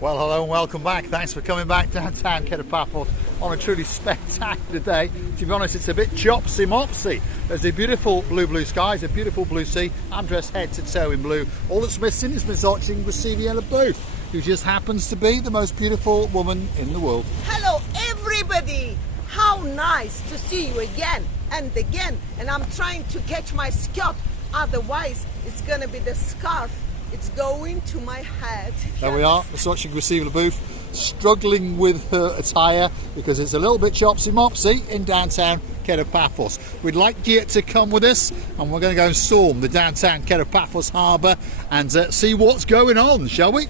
Well, hello and welcome back. Thanks for coming back downtown Paphos on a truly spectacular day. To be honest, it's a bit chopsy-mopsy. There's a beautiful blue skies, a beautiful blue sea. I'm dressed head to toe in blue. All that's missing is Miss Oching Graciliela Booth, who just happens to be the most beautiful woman in the world. Hello, everybody. How nice to see you again and again. And I'm trying to catch my skirt. Otherwise, it's going to be the scarf. It's going to my head. There we are, Miss Oching Graciliela Booth, struggling with her attire because it's a little bit chopsy-mopsy in downtown Paphos. We'd like you to come with us, and we're going to go and storm the downtown Paphos Harbour and see what's going on, shall we?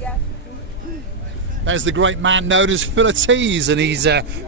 Yes. There's the great man known as Philotes, and he's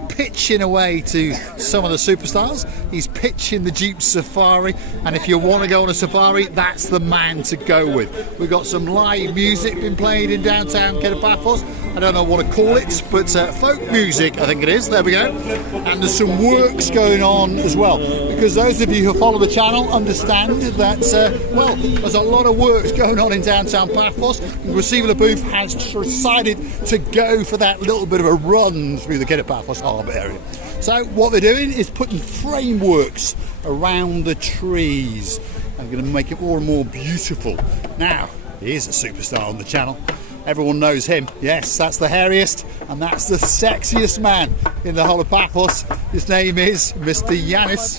pitching away to some of the superstars. He's pitching the Jeep Safari, and if you want to go on a safari, that's the man to go with. We've got some live music being played in downtown Paphos. I don't know what to call it, but folk music, I think it is. There we go. And there's some works going on as well, because those of you who follow the channel understand that, well, there's a lot of works going on in downtown Paphos, and Graciliela Booth has decided to go for that little bit of a run through the Paphos Harbour area. So what they're doing is putting frameworks around the trees and going to make it more and more beautiful. Now, here's a superstar on the channel. Everyone knows him. Yes, that's the hairiest and that's the sexiest man in the whole of Paphos. His name is Mr. Yanis.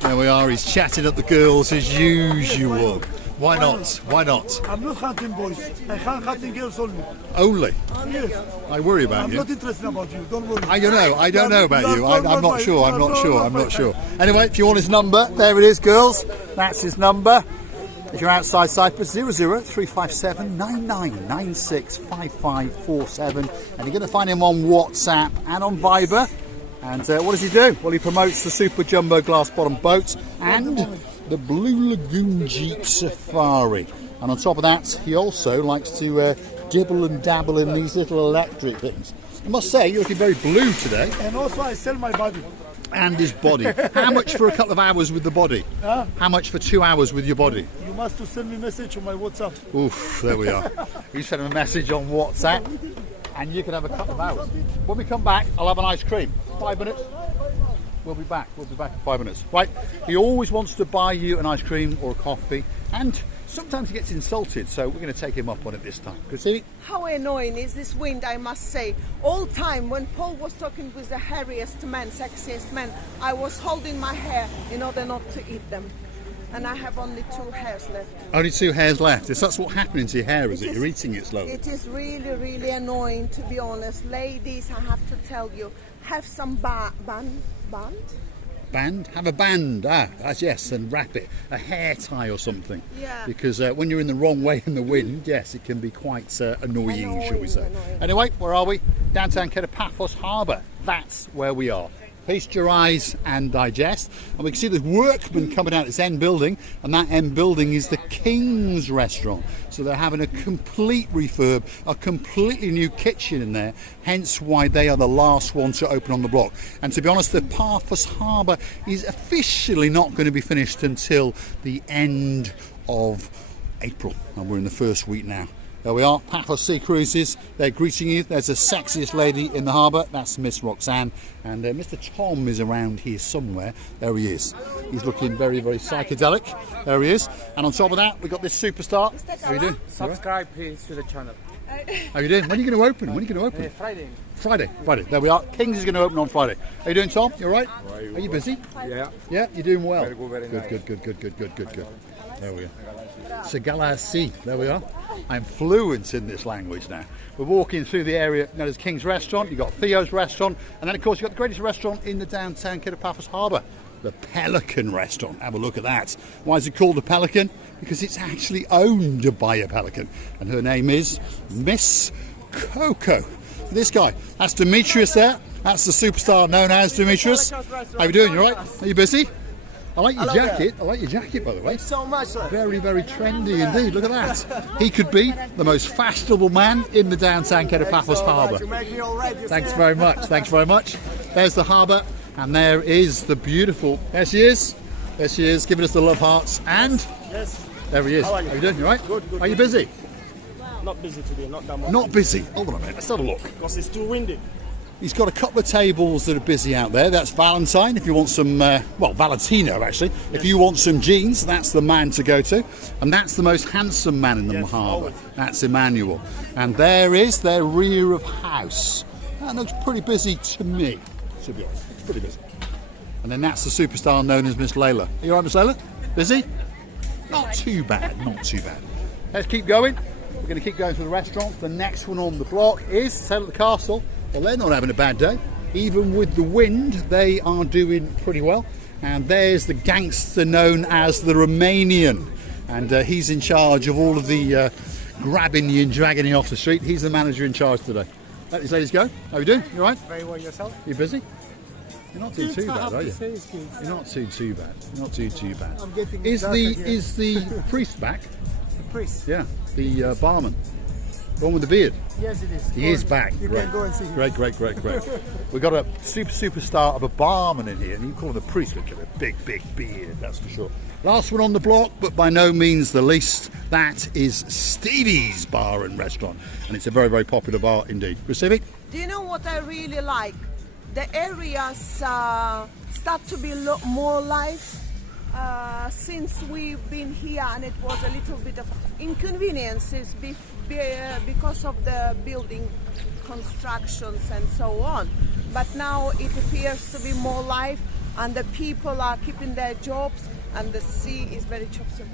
There we are, he's chatting up the girls as usual. Why not? Why not? I'm not hunting boys. I hunt hunting girls only. Only? Yes. I worry about I'm you. not interested about you. Don't worry. I don't know about you. I'm not sure. I'm not sure. Anyway, if you want his number, there it is, girls. That's his number. If you're outside Cyprus, 00357 9996 5547, and you're going to find him on WhatsApp and on Viber. And what does he do? Well, he promotes the Super Jumbo glass bottom boats and the Blue Lagoon Jeep Safari. And on top of that, he also likes to dibble and dabble in these little electric things. I must say, you're looking very blue today. And also I sell my body. And his body. How much for a couple of hours with the body? Huh? How much for 2 hours with your body? You must to send me message on my WhatsApp. Oof, there we are. You send him a message on WhatsApp and you can have a couple of hours. When we come back, I'll have an ice cream. 5 minutes. We'll be back in 5 minutes. Right, he always wants to buy you an ice cream or a coffee, and sometimes he gets insulted, so we're going to take him up on it this time. Chrissy? How annoying is this wind, I must say. All time when Paul was talking with the hairiest man, sexiest man, I was holding my hair in order not to eat them. And I have only 2 hairs left. Only 2 hairs left. Is that's what's happening to your hair, is it? You're eating it slowly. It is really annoying, to be honest. Ladies, I have to tell you, have some band? Band? Have a band, yes, and wrap it. A hair tie or something. Yeah. Because when you're in the wrong way in the wind, yes, it can be quite annoying, shall we say. Annoying. Anyway, where are we? Downtown Paphos Harbour. That's where we are. Feast your eyes and digest. And we can see the workmen coming out this end building, and that end building is the King's Restaurant. So they're having a complete refurb, a completely new kitchen in there, hence why they are the last one to open on the block. And to be honest, the Paphos Harbour is officially not going to be finished until the end of April, and we're in the first week now. There we are, Paphos Sea Cruises. They're greeting you. There's the sexiest lady in the harbour. That's Miss Roxanne. And Mr. Tom is around here somewhere. There he is. He's looking very psychedelic. There he is. And on top of that, we've got this superstar. How are you doing? Subscribe, please, to the channel. How are you doing? When are you going to open? When are you going to open? Friday. Friday. There we are. Kings is going to open on Friday. How are you doing, Tom? You all right? Are you busy? Yeah. Yeah, you're doing well. Very good, very nice. Good. There we are. Segala Sea. There we are. I'm fluent in this language now. We're walking through the area known as King's Restaurant. You've got Theo's Restaurant, and then of course you've got the greatest restaurant in the downtown Paphos Harbour, the Pelican Restaurant. Have a look at that. Why is it called the Pelican? Because it's actually owned by a pelican, and her name is Miss Coco. This guy, that's Demetrius there. That's the superstar known as Demetrius. How are you doing? You all right? Are you busy? I like your jacket. I like your jacket, by the way. So much. Very trendy indeed. Look at that. He could be the most fashionable man in the downtown Paphos Harbour. Thanks very much. There's the harbour, and there is the beautiful. There she is, giving us the love hearts. And Yes. there he is. How are you doing? You all right? Good. Are you busy? Not busy today, not that much. Not busy. Hold on a minute, let's have a look. Because it's too windy. He's got a couple of tables that are busy out there. That's Valentine, if you want some, well, Valentino actually. If you want some jeans, that's the man to go to. And that's the most handsome man in the Yes, harbour. always. That's Emmanuel. And there is their rear of house. That looks pretty busy to me, to be honest. It's pretty busy. And then that's the superstar known as Miss Layla. Are you all right, Miss Layla? Busy? Not too bad, not too bad. Let's keep going. We're going to keep going to the restaurants. The next one on the block is Sail at the Castle. Well, they're not having a bad day. Even with the wind, they are doing pretty well. And there's the gangster known as the Romanian. And he's in charge of all of the grabbing you and dragging you off the street. He's the manager in charge today. Let these ladies go. How are you doing? You all right? Very well yourself. You busy? You're not doing too bad, are you? You're You're not too bad. You're not too bad. I'm getting Is darker the here. is the priest back? The priest. Yeah, the barman. The one with the beard. Yes, it is. He is back. You Great. can go and see him. Great. We've got a superstar of a barman in here, and you call him the priest. Look at a big beard, that's for sure. Last one on the block, but by no means the least, that is Stevie's Bar and Restaurant, and it's a very popular bar indeed. Recivic? Do you know what I really like? The areas start to be more life since we've been here, and it was a little bit of inconveniences because of the building constructions and so on. But now it appears to be more life, and the people are keeping their jobs, and the sea is very chopsy.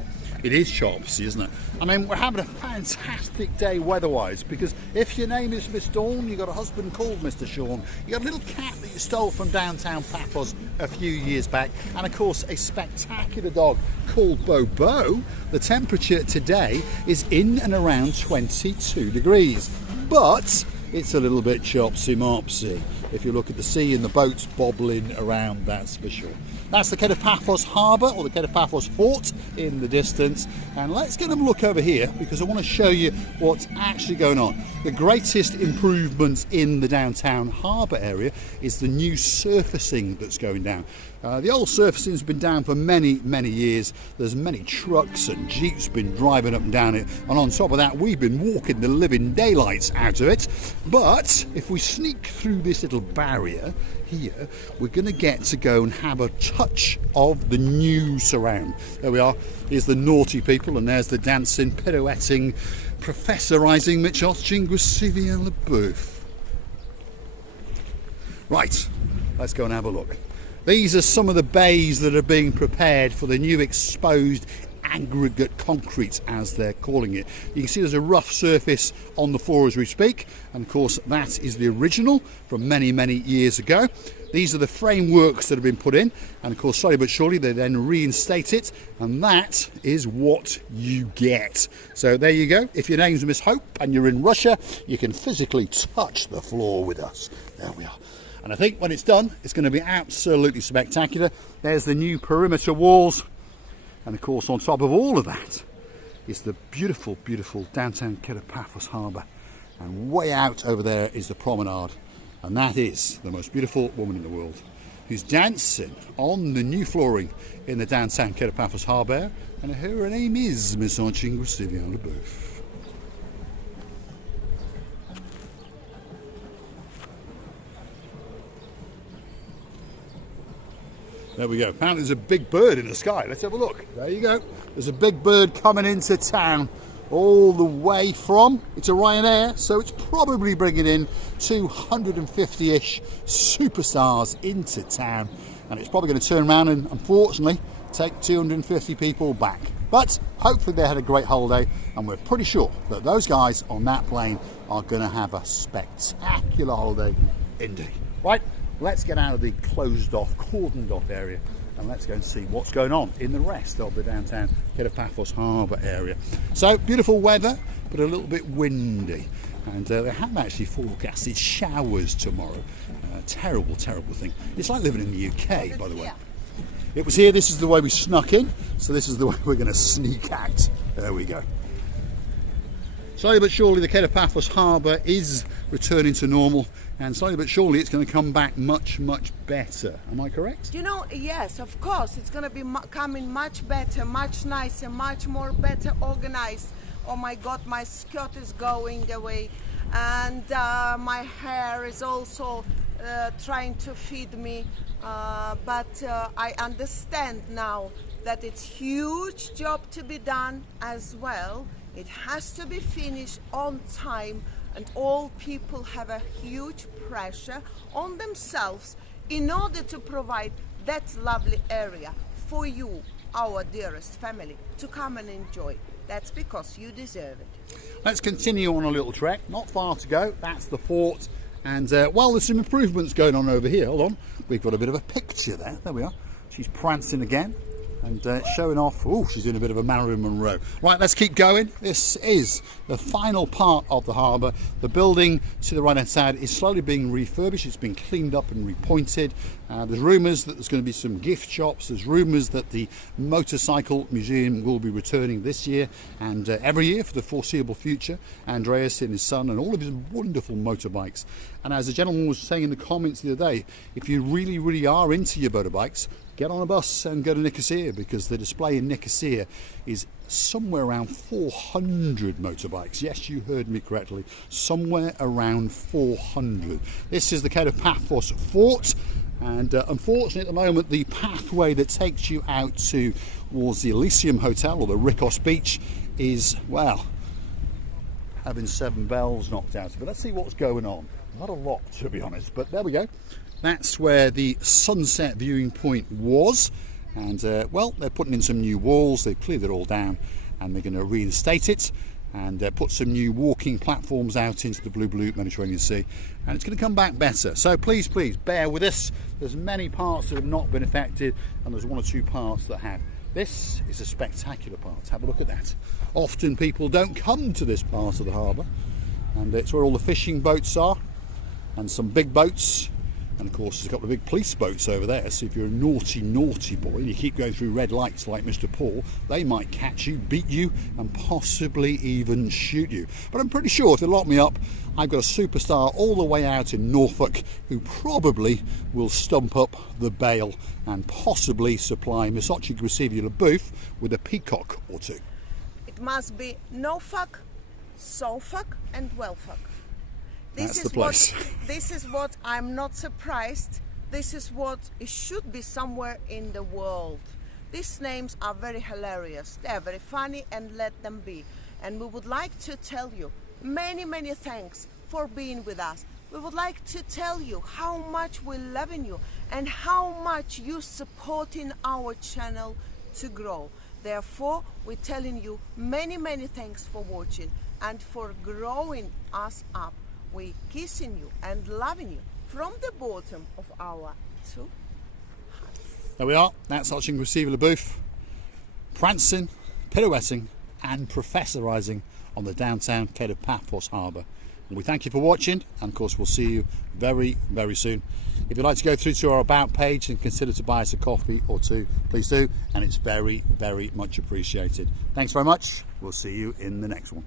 It is chopsy, isn't it? I mean, we're having a fantastic day weather-wise, because if your name is Miss Dawn, you've got a husband called Mr. Sean, you got a little cat that you stole from downtown Paphos a few years back, and of course a spectacular dog called Bobo. The temperature today is in and around 22 degrees, but it's a little bit chopsy-mopsy. If you look at the sea and the boats bobbling around, that's for sure. That's the Paphos Harbour, or the Paphos Fort in the distance. And let's get a look over here, because I want to show you what's actually going on. The greatest improvement in the downtown harbour area is the new surfacing that's going down. The old surfacing's been down for many years. There's many trucks and jeeps been driving up and down it, and on top of that we've been walking the living daylights out of it. But if we sneak through this little barrier here, we're going to get to go and have a touch of the new surround. There we are. Here's the naughty people, and there's the dancing, pirouetting, professorising Mitchell Chinguisivian LeBouf. Right, let's go and have a look. These are some of the bays that are being prepared for the new exposed aggregate concrete, as they're calling it. You can see there's a rough surface on the floor as we speak, and of course that is the original from many years ago. These are the frameworks that have been put in, and of course slowly but surely they then reinstate it, and that is what you get. So there you go. If your name's Miss Hope and you're in Russia, you can physically touch the floor with us. There we are. And I think when it's done, it's going to be absolutely spectacular. There's the new perimeter walls. And of course, on top of all of that is the beautiful downtown Paphos Harbour. And way out over there is the promenade. And that is the most beautiful woman in the world, who's dancing on the new flooring in the downtown Paphos Harbour. And her name is Miss Chinguisivian LeBouf. There we go. Apparently there's a big bird in the sky. Let's have a look. There you go. There's a big bird coming into town all the way from, it's a Ryanair, so it's probably bringing in 250-ish superstars into town. And it's probably going to turn around and, unfortunately, take 250 people back. But hopefully they had a great holiday, and we're pretty sure that those guys on that plane are going to have a spectacular holiday indeed. Right? Let's get out of the closed off, cordoned off area, and let's go and see what's going on in the rest of the downtown Paphos Harbour area. So beautiful weather, but a little bit windy, and they have actually forecasted showers tomorrow. Terrible thing. It's like living in the UK, by the way. It was here. This is the way we snuck in, so this is the way we're going to sneak out. There we go. Slowly but surely the Paphos Harbour is returning to normal, and slowly but surely it's going to come back much better. Am I correct? You know, yes, of course, it's going to be coming much better, much nicer, much more better organized. Oh my God, my skirt is going away, and my hair is also trying to feed me. But I understand now that it's huge job to be done as well. It has to be finished on time, and all people have a huge pressure on themselves in order to provide that lovely area for you, our dearest family, to come and enjoy. That's because you deserve it. Let's continue on a little trek, not far to go. That's the fort, and well, there's some improvements going on over here. Hold on, we've got a bit of a picture there we are. She's prancing again and showing off. Oh, she's doing a bit of a Marilyn Monroe. Right, let's keep going. This is the final part of the harbour. The building to the right hand side is slowly being refurbished. It's been cleaned up and repointed. There's rumours that there's going to be some gift shops. There's rumours that the motorcycle museum will be returning this year and every year for the foreseeable future. Andreas and his son and all of his wonderful motorbikes. And as the gentleman was saying in the comments the other day, if you really are into your motorbikes, get on a bus and go to Nicosia, because the display in Nicosia is somewhere around 400 motorbikes. Yes, you heard me correctly, somewhere around 400. This is the Cape of Paphos fort, and unfortunately at the moment the pathway that takes you out towards the Elysium Hotel or the Rikos Beach is, well, having 7 bells knocked out of it. Let's see what's going on. Not a lot, to be honest, but there we go. That's where the sunset viewing point was, and well, they're putting in some new walls. They've cleared it all down and they're going to reinstate it and put some new walking platforms out into the blue Mediterranean Sea, and it's going to come back better. So please bear with us. There's many parts that have not been affected, and there's 1 or 2 parts that have. This is a spectacular part. Have a look at that. Often people don't come to this part of the harbour, and it's where all the fishing boats are and some big boats. And of course there's a couple of big police boats over there, so if you're a naughty boy and you keep going through red lights like Mr. Paul, they might catch you, beat you and possibly even shoot you. But I'm pretty sure if they lock me up, I've got a superstar all the way out in Norfolk who probably will stump up the bail and possibly supply Misochi Gracivia LaBouffe with a peacock or 2. It must be Norfolk, Suffolk and Wellfolk. That's the place. This is what I'm not surprised. This is what it should be somewhere in the world. These names are very hilarious. They're very funny, and let them be. And we would like to tell you many thanks for being with us. We would like to tell you how much we love you and how much you supporting our channel to grow. Therefore, we're telling you many thanks for watching and for growing us up. We're kissing you and loving you from the bottom of our 2 hearts. There we are. That's Misochi Gracivia LaBouffe prancing, pirouetting and professorising on the downtown Cape of Paphos Harbour. And we thank you for watching, and of course we'll see you very soon. If you'd like to go through to our About page and consider to buy us a coffee or 2, please do, and it's very much appreciated. Thanks very much. We'll see you in the next one.